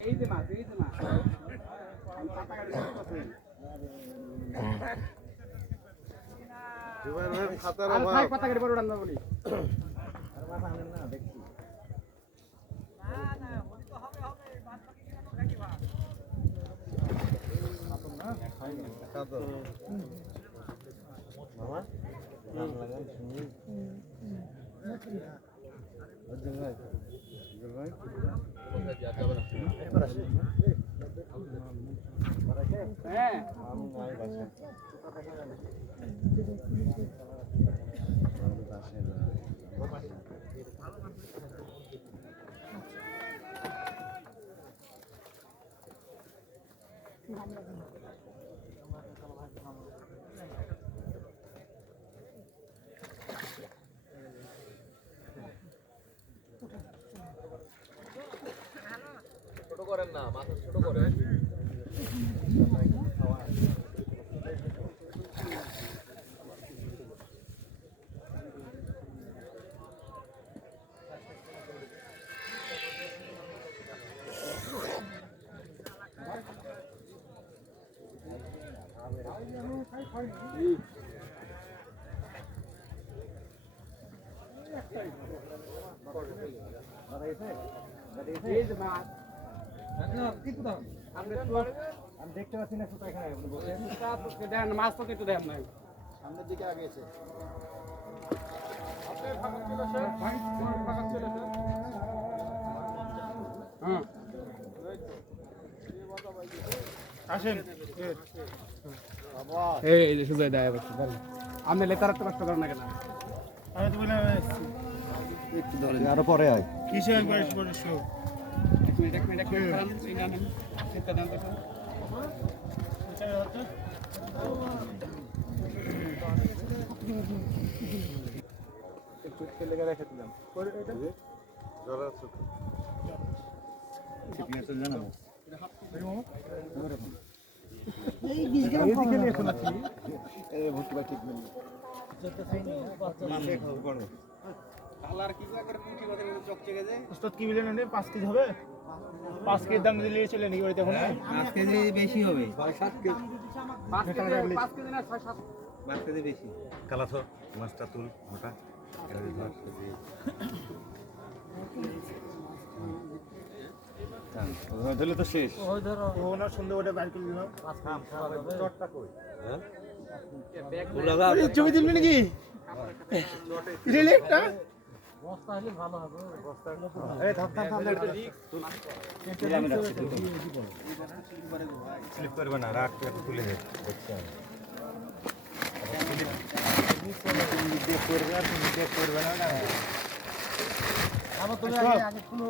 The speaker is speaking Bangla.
এই যে মাছ খাতার আর অভাব। থাক পাতা কেটে বড় রান্না বলি খাতা। মামা নাম লাগাই শুনি ভাই ভাই হ্যাঁ আমি নাই বাসা আমি বাসে না ছোট করেন না, মাথা ছোট করেন। এই যে মাছ আমি দেখতে পাচ্ছি না কোথায় এখানে বসে দেন মাছ তো কেটে দেন নাই সামনের দিকে আগিয়েছে হ্যাঁ আসেন এই যে সুজয় দেয় বসে আমি লেতার একটু কষ্ট করেন না কেন আমি তো বললাম একটু ধরে আরো পরে আয় কিসে একবার পরিশ এক মিনিট খারাপ এই না নেন চিন্তা দেন তো একটু লেগে রেখে দিলাম পরে এটা জরা ছোট ঠিক আছে জানাবো এই বিজগ্রাম এদিকে নিয়ে শোনা কি এই ভুট্টা ঠিক নেই মাছে খাও বড় কালার কি করে মুঠি বাদে চকচকে যায় উস্তাদ কি বিলেন না 5 কেজি হবে 5 কেজি দাম দিয়ে নিয়েছিলেন নাকি বাড়িতে এখন 5 কেজি বেশি হবে। 6-7 কেজি 5 কেজি না 6-7 5 কেজি বেশি। কালা তো মাছটা তুল মোটা ধরলে তো শেষ ওই ধরো ওনার সুন্দর ওটা বাইর করে দিলাম চটটা কই হ্যাঁ ছবি তুলবি নাকি রিলি একটা বস্তা হলে ভালো হবে বস্তা এই থাম আমি রাখছি স্লিপ করবে না রাখ একটু তুলে দে দেখছি আমি দেখ করবে আর তুমি দেখ করবে না আমার তুমি আগে খুলো